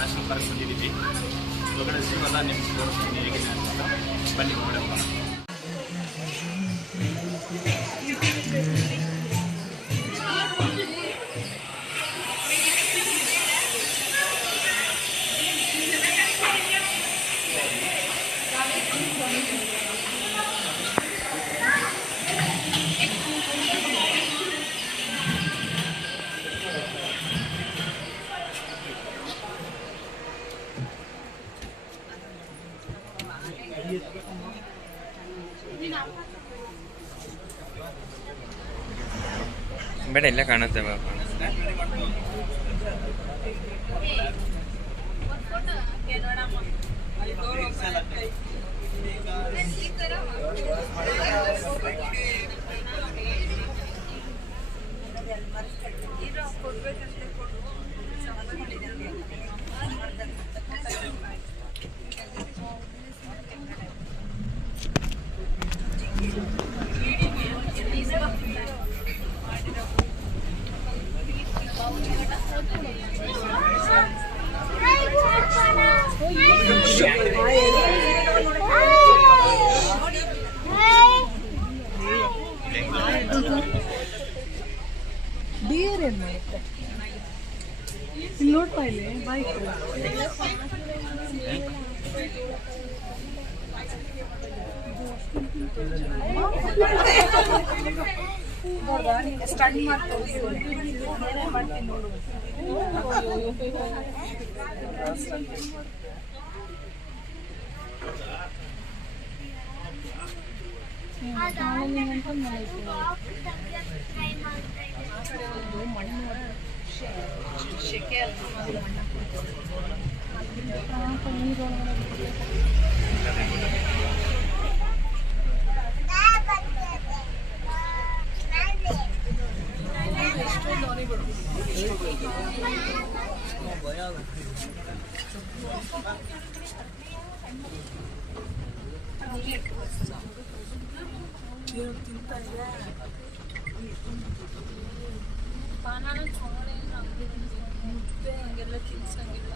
National park ಬಂದಿದ್ದೀವಿ. ಒಳಗಡೆ ಶ್ರೀಮಠ ನಿಮ್ಗೆ ತೋರಿಸ್ತೀನಿ ಹೇಗಿದೆ ಅಂತ. ಬನ್ನಿ ಒಳಗಡೆ ಹೋಗೋಣ. ಬೇಡ ಇಲ್ಲ ಕಾಣುತ್ತೆ ಬಾಬಾ. ಬೇರೆ ಮಾಡುತ್ತೆ ಇಲ್ಲಿ ನೋಡ್ತಾ ಇಲ್ಲಿ ಬೈಕ್ ಸ್ಟಂಟ್ ಮಾಡ್ತೀನಿ ನೋಡು. ಶೆಕೆ ಮುದ್ದೆ ಹಂಗೆಲ್ಲ ತಿನ್ಸಂಗಿಲ್ಲ.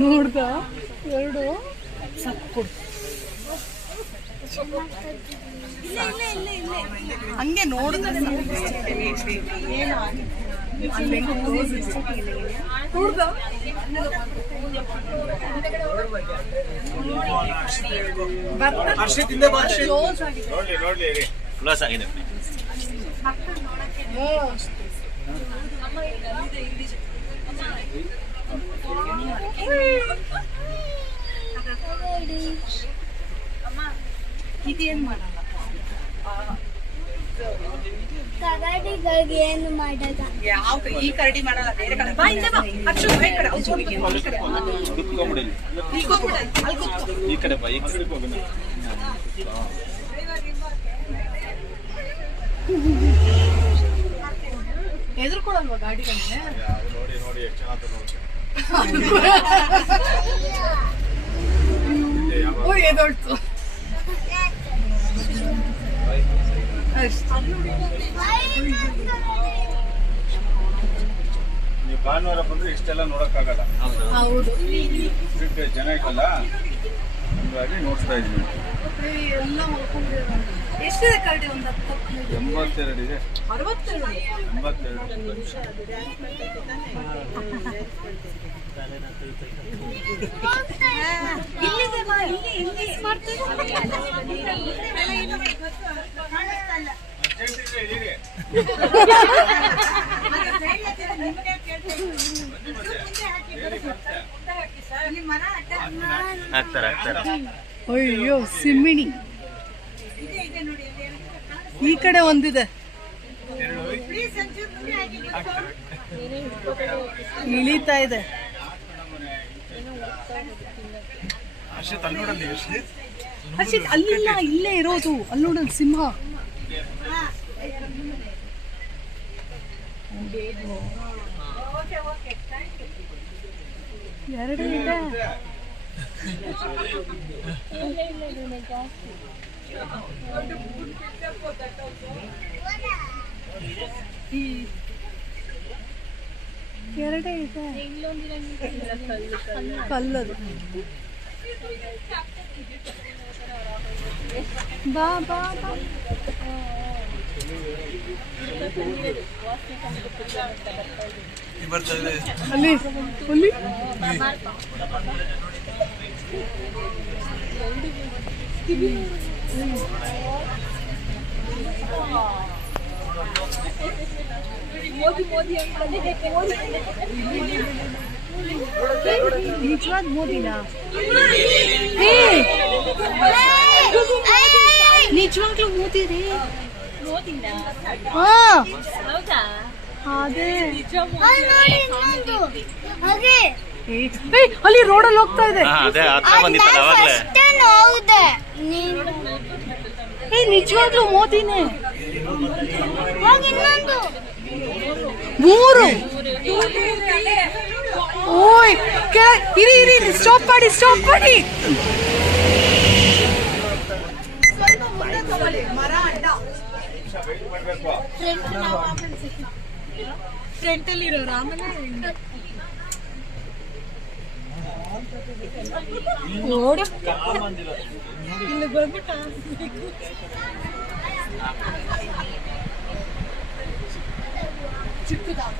ನೋಡ್ದ ಎರಡು ಸಕ್ಕು ಹಂಗೆ ನೋಡಿದ್ರೆ ಇದೇನ್ ಮಾಡಲ್ಲ. ಕರಡಿಗಳಿಗೆ ಏನು ಮಾಡಲ್ಲ. ಯಾವ ಈ ಕರಡಿ ಮಾಡಲ್ಲ, ಬೇರೆ ಕಡೆ ಬಾ ಹಿಂದೆ ಬಾ. ಅಕ್ಷು ಈ ಕಡೆ ಈ ಕಡೆ ಬಾ, ಈ ಕಡೆ ಹೋಗೋಣ. ಎದುರ್ಕೊಳಲ್ವಾ ಗಾಡಿಗಳನ್ನೇ? ನೋಡಿ ನೋಡಿ ಎಷ್ಟು ಚೆನ್ನಾಗಿ ನೋಡಿ. ಎದೊಡ್ತು ನೀವು ಭಾನುವಾರ ಬಂದ್ರೆ ಇಷ್ಟೆಲ್ಲ ನೋಡಕ್ಕಾಗಲ್ಲ. ಹೌದು, ಜನ ಇರಲ್ಲ, ಹಂಗಾಗಿ ನೋಡ್ತಾ ಇದ್ವಿ. ಎಲ್ಲ ಎಷ್ಟಿದೆ ಕರಡಿ? ಒಂದು 82 ಇದೆ. 62. 82. ಹಾಕ್ತಾರೆ ಅಯ್ಯೋ ಸಿಮ್ಮಿಣಿ ಈ ಕಡೆ ಒಂದಿದೆ ಇಳಿತಾ ಇದೆ. ಹರ್ಷಿತ್ ಅಲ್ಲಿಲ್ಲ, ಇಲ್ಲೇ ಇರೋದು. ಅಲ್ಲಿ ನೋಡಲ್ ಸಿಂಹ. ಎರಡು ಇದೆ. ಎರಡೇ ಇದೆ. ಕಲ್ಲದು. ಬಾ ಬಾ ಬಾ. ಅಲ್ಲಿ ಅಲ್ಲಿ ನಿಜವಾದ ಮೋದಿನಾ? ನಿಜವಾಗ್ಲೂ ಮೋದಿ ರೀ. ಅಲ್ಲಿ ರೋಡಲ್ಲಿ ಹೋಗ್ತಾ ಇದೆ. ನಿಜವಾಗ್ಲೂ ಮೋದಿನೇ. ಮೂರು. ಓಯ್ ಇರಿ ಇರಿ, ಸ್ಟಾಪ್ ಮಾಡಿ ಸ್ಟಾಪ್ ಮಾಡಿ. ಫ್ರಂಟ್ ಅಲ್ಲಿ ಇರೋ ಆಮೇಲೆ ನೋಡು ಇಲ್ಲಿ ಬಂದ್ಬಿಟ್ಟ. ಚಿಕ್ಕದಾದ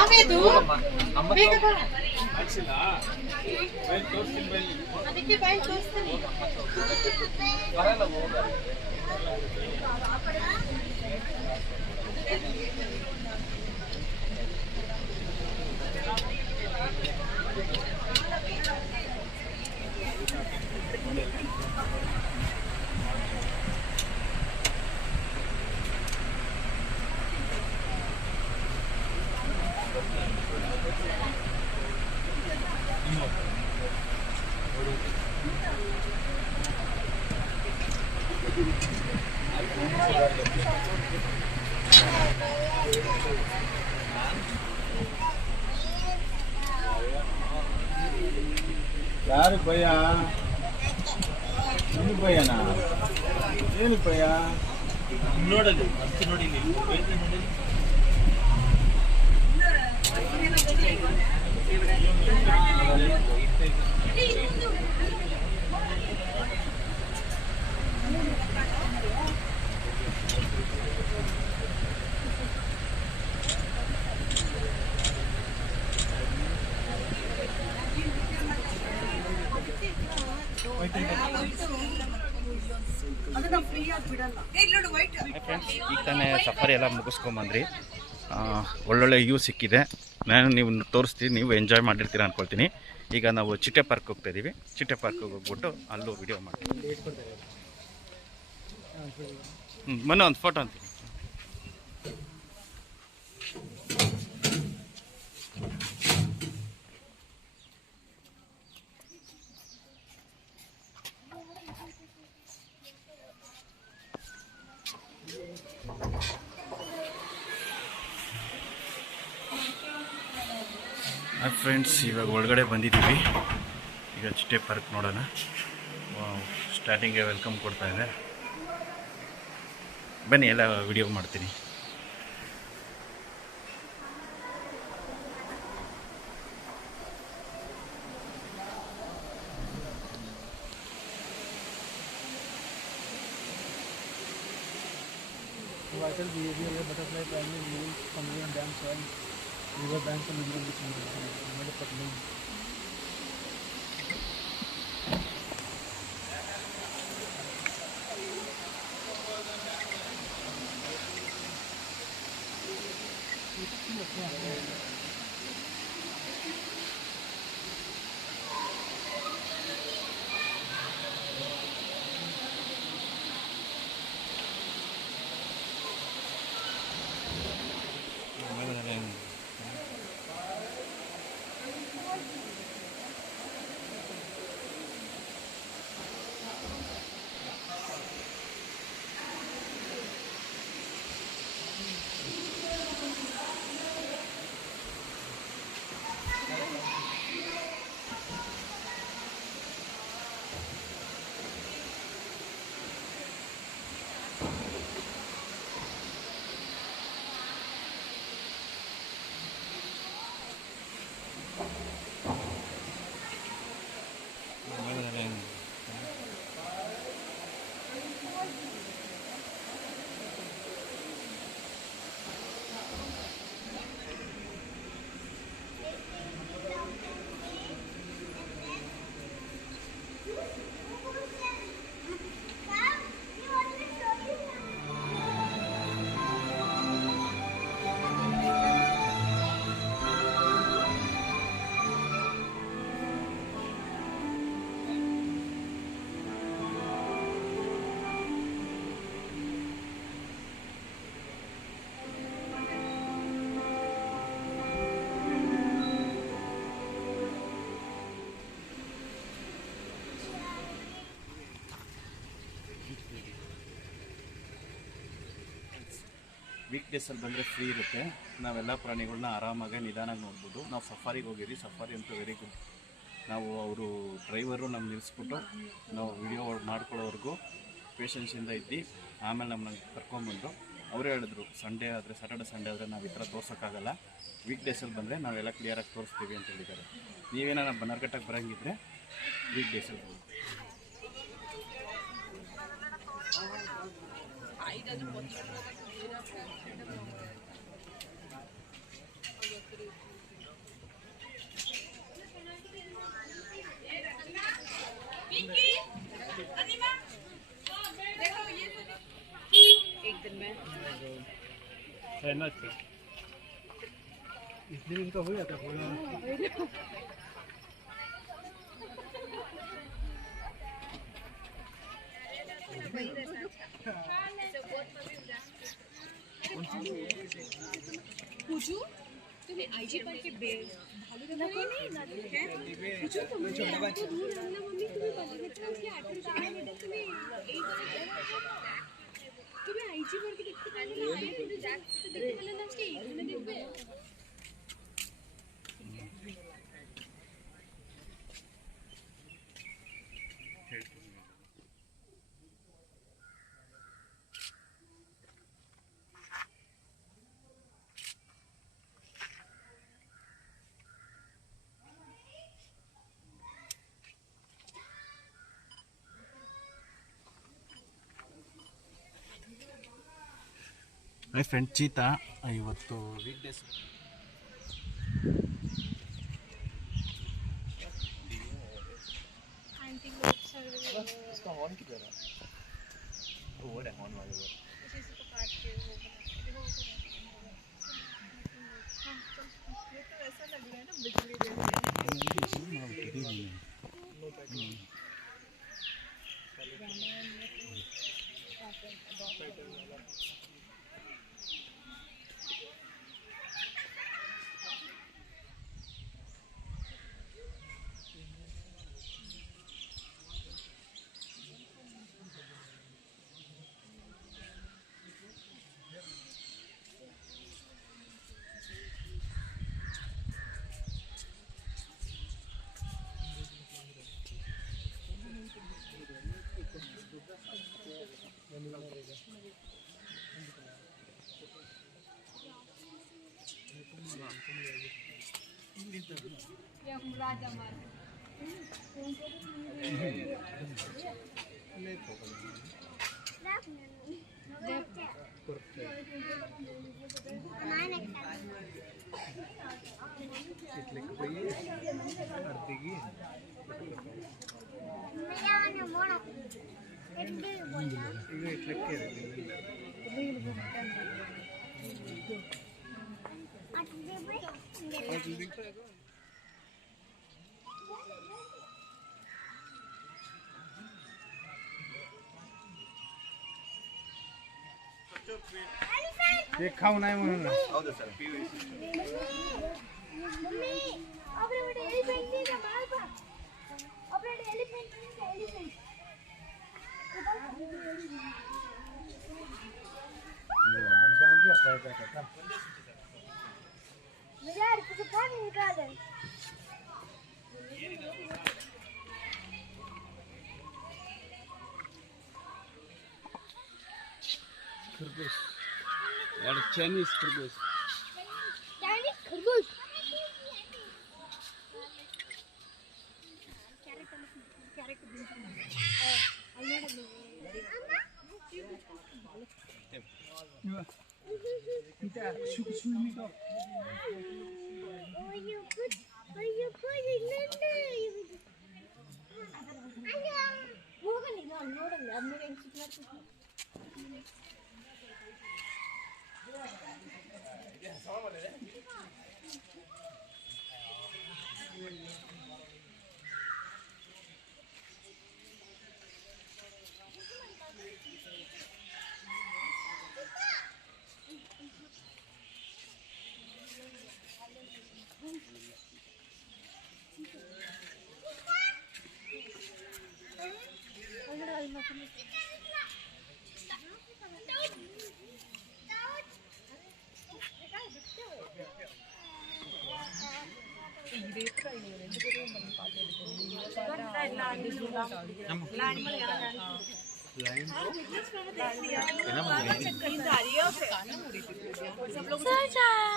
ಆಮೇದು ಬೇಗ ಬಾ. ಅದಕ್ಕೆ ಬಾಯಿ ತೋರಿಸ್ತೀನಿ. ಯಾರು ಭಯ? ಏನು ಭಯನಾ? ಏನು ಭಯ? ನೋಡಲಿ ಅಷ್ಟು ನೋಡಿ ನೋಡಿ. ಫ್ರೆಂಡ್ಸ್, ಈಗ ತಾನೇ ಸಫಾರಿ ಎಲ್ಲ ಮುಗಿಸ್ಕೊಂಬಂದ್ರಿ. ಒಳ್ಳೊಳ್ಳೆ ವ್ಯೂ ಸಿಕ್ಕಿದೆ. ನಾನು ನೀವು ತೋರಿಸ್ತೀನಿ, ನೀವು ಎಂಜಾಯ್ ಮಾಡಿರ್ತೀರ ಅಂದ್ಕೊಳ್ತೀನಿ. ಈಗ ನಾವು ಚಿಟ್ಟೆ ಪಾರ್ಕ್ ಹೋಗ್ತಾ ಇದ್ದೀವಿ. ಚಿಟ್ಟೆ ಪಾರ್ಕ್ಗೆ ಹೋಗ್ಬಿಟ್ಟು ಅಲ್ಲೂ ವಿಡಿಯೋ ಮಾಡ್ತೀವಿ. ಮೊನ್ನೆ ಒಂದು ಫೋಟೋ ಅಂತೀನಿ. ಫ್ರೆಂಡ್ಸ್, ಇವಾಗ ಒಳಗಡೆ ಬಂದಿದ್ದೀವಿ. ಈಗ ಚಿಟ್ಟೆ ಪಾರ್ಕ್ ನೋಡೋಣ. ಸ್ಟಾರ್ಟಿಂಗ್ಗೆ ವೆಲ್ಕಮ್ ಕೊಡ್ತಾ ಇದೆ. ಬನ್ನಿ, ಎಲ್ಲ ವಿಡಿಯೋ ಮಾಡ್ತೀನಿ. Vital behavior, butterfly primary rules, conversion dam soil. Week ಡೇಸಲ್ಲಿ ಬಂದರೆ ಫ್ರೀ ಇರುತ್ತೆ. ನಾವೆಲ್ಲ ಪ್ರಾಣಿಗಳನ್ನ ಆರಾಮಾಗಿ ನಿಧಾನಾಗಿ ನೋಡ್ಬೋದು. ನಾವು ಸಫಾರಿಗೆ ಹೋಗಿರಿ, ಸಫಾರಿ ಅಂತೂ ವೆರಿ ಗುಡ್. ನಾವು ಅವರು ಡ್ರೈವರು ನಮ್ಗೆ ನಿಲ್ಲಿಸ್ಬಿಟ್ಟು ನಾವು ವಿಡಿಯೋ ಮಾಡ್ಕೊಳ್ಳೋವರೆಗೂ ಪೇಷನ್ಸಿಂದ ಇದ್ದು ಆಮೇಲೆ ನಮ್ಮನ್ನ ಕರ್ಕೊಂಬಂದು ಅವರೇ ಹೇಳಿದ್ರು ಸಂಡೇ ಆದರೆ ಸಂಡೇ ಆದರೆ ನಾವು ಈ ಥರ ತೋರ್ಸೋಕ್ಕಾಗಲ್ಲ, ವೀಕ್ ಡೇಸಲ್ಲಿ ಬಂದರೆ ನಾವೆಲ್ಲ ಕ್ಲಿಯರಾಗಿ ತೋರಿಸ್ತೀವಿ ಅಂತ ಹೇಳಿದ್ದಾರೆ. ನೀವೇನ ಬನ್ನರ್ಘಟ್ಟಕ್ಕೆ ಬರೋಂಗಿದ್ರೆ ವೀಕ್ ಡೇಸಲ್ಲಿ ಬನ್ನಿ. एक दिन में इस दिन इनका हो जाता पूरा। पूछू तुम्हें आईजी पर के बेल भालू का नहीं ना पूछू तुम छोटे बच्चे दूर रहना मम्मी तुम्हें भालू का उसके आटे दाने में तुम्हें एक तुम्हें आईजी पर के देखते पहले आए तो देखते पहले ना उसके एक में देखो ಮೈ ಫ್ರೆಂಡ್ ಚೀತಾ ಇವತ್ತು ವೀಕ್ ಡೇಸ್ इसका हॉर्न किधर है? वो है हॉर्न वाले वो इसी से तो काट के वो ये तो ऐसा लग रहा है ना बिजली या राजा मार्ग ते खाऊ नाही म्हणून ना. ಹೌದು ಸರ್ ಪಿ ಯು चायनीज खरगोश.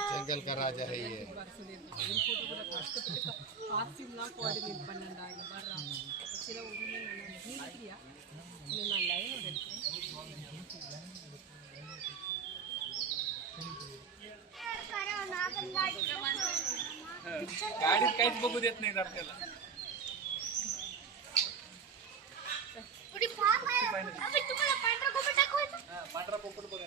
जंगल का राजा है ये. गाडीत काहीच बघू देत नाहीत आपल्याला. पांढरा पोपट बघा.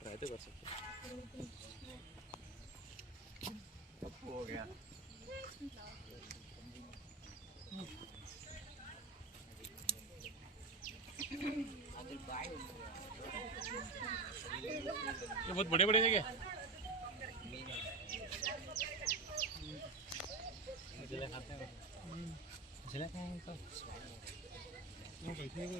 ट्राई तो कर सकते हो गया. ये बहुत बड़े बड़े जगह जिला खाते हैं. जिला खाते हैं तो वो कैसे वो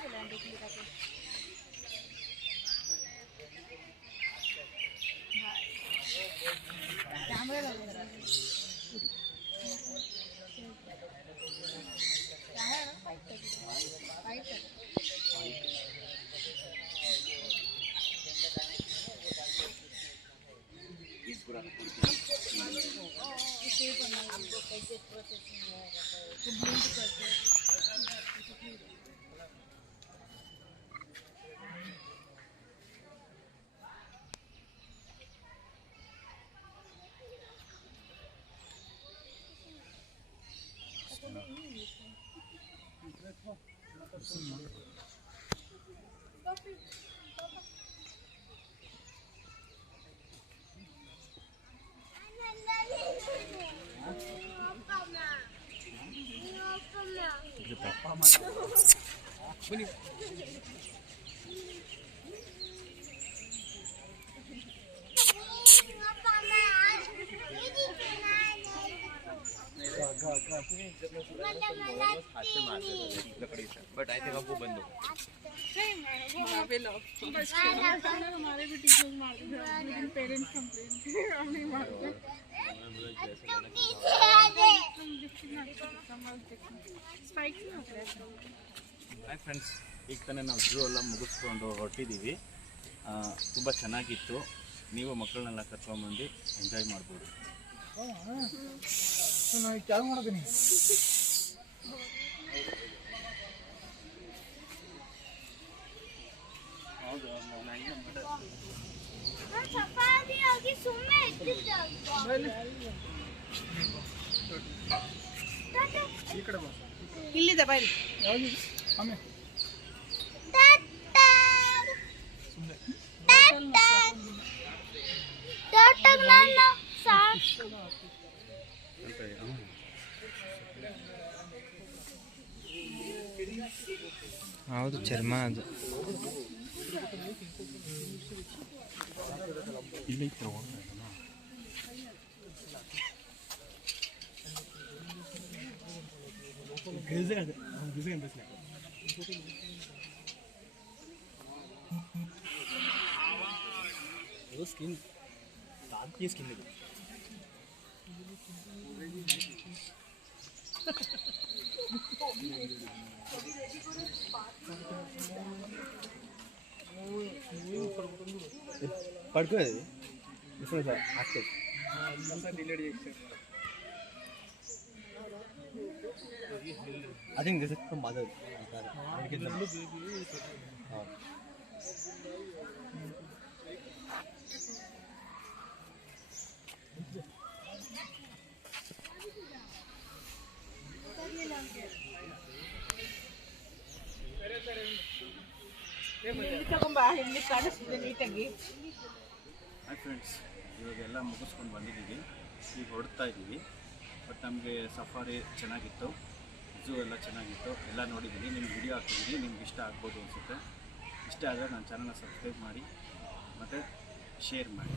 बोला देखने का तो कैमरा लगा रहा है कैमरा फाइट कर कैसे प्रोसेसिंग है तो ब्लेंड करते हैं बट आई थिंक अब वो बंद हो हमारे भी टीचर्स मारते थे लेकिन पेरेंट्स कंप्लेन हम नहीं मारते ಹಾಯ್ ಫ್ರೆಂಡ್ಸ್, ಈಗ ತಾನೇ ನಾವು ಝೂ ಎಲ್ಲ ಮುಗಿಸ್ಕೊಂಡು ಹೊರಟಿದ್ದೀವಿ. ತುಂಬ ಚೆನ್ನಾಗಿತ್ತು. ನೀವು ಮಕ್ಕಳನ್ನೆಲ್ಲ ಕರ್ಕೊಂಡ್ಬಂದು ಎಂಜಾಯ್ ಮಾಡ್ಬೋದು. ಚಾಲು ಮಾಡ್ತೀನಿ. ಹೌದು, ಈ ಕಡೆ ಬಾ. ಇಲ್ಲಿದೆ ಬೈಲ್ ಆಮೇಲೆ ಹೌದು, ಚರ್ಮ ಅದು. ಸ್ಕಿನ್ ಶಾಂತಿ ಸ್ಕಿನ್ ಇದೆ. పడుకోలేదు ఇప్పుడు sir active I think this is from mother. Hi friends, ಇವಾಗೆಲ್ಲ ಮುಗಿಸ್ಕೊಂಡು ಬಂದಿದ್ದೀವಿ. ಈಗ ಹೊರಡ್ತಾ ಇದ್ದೀವಿ. ಬಟ್ ನಮಗೆ ಸಫಾರಿ ಚೆನ್ನಾಗಿತ್ತು, ಝೂ ಎಲ್ಲ ಚೆನ್ನಾಗಿತ್ತು, ಎಲ್ಲ ನೋಡಿದ್ದೀನಿ. ನಿಮ್ಗೆ ವಿಡಿಯೋ ಹಾಕಿದ್ದೀನಿ, ನಿಮ್ಗೆ ಇಷ್ಟ ಆಗ್ಬೋದು ಅನಿಸುತ್ತೆ. ಇಷ್ಟ ಆದರೆ ನನ್ನ ಚಾನಲ್ನ ಸಬ್ಸ್ಕ್ರೈಬ್ ಮಾಡಿ ಮತ್ತು ಶೇರ್ ಮಾಡಿ.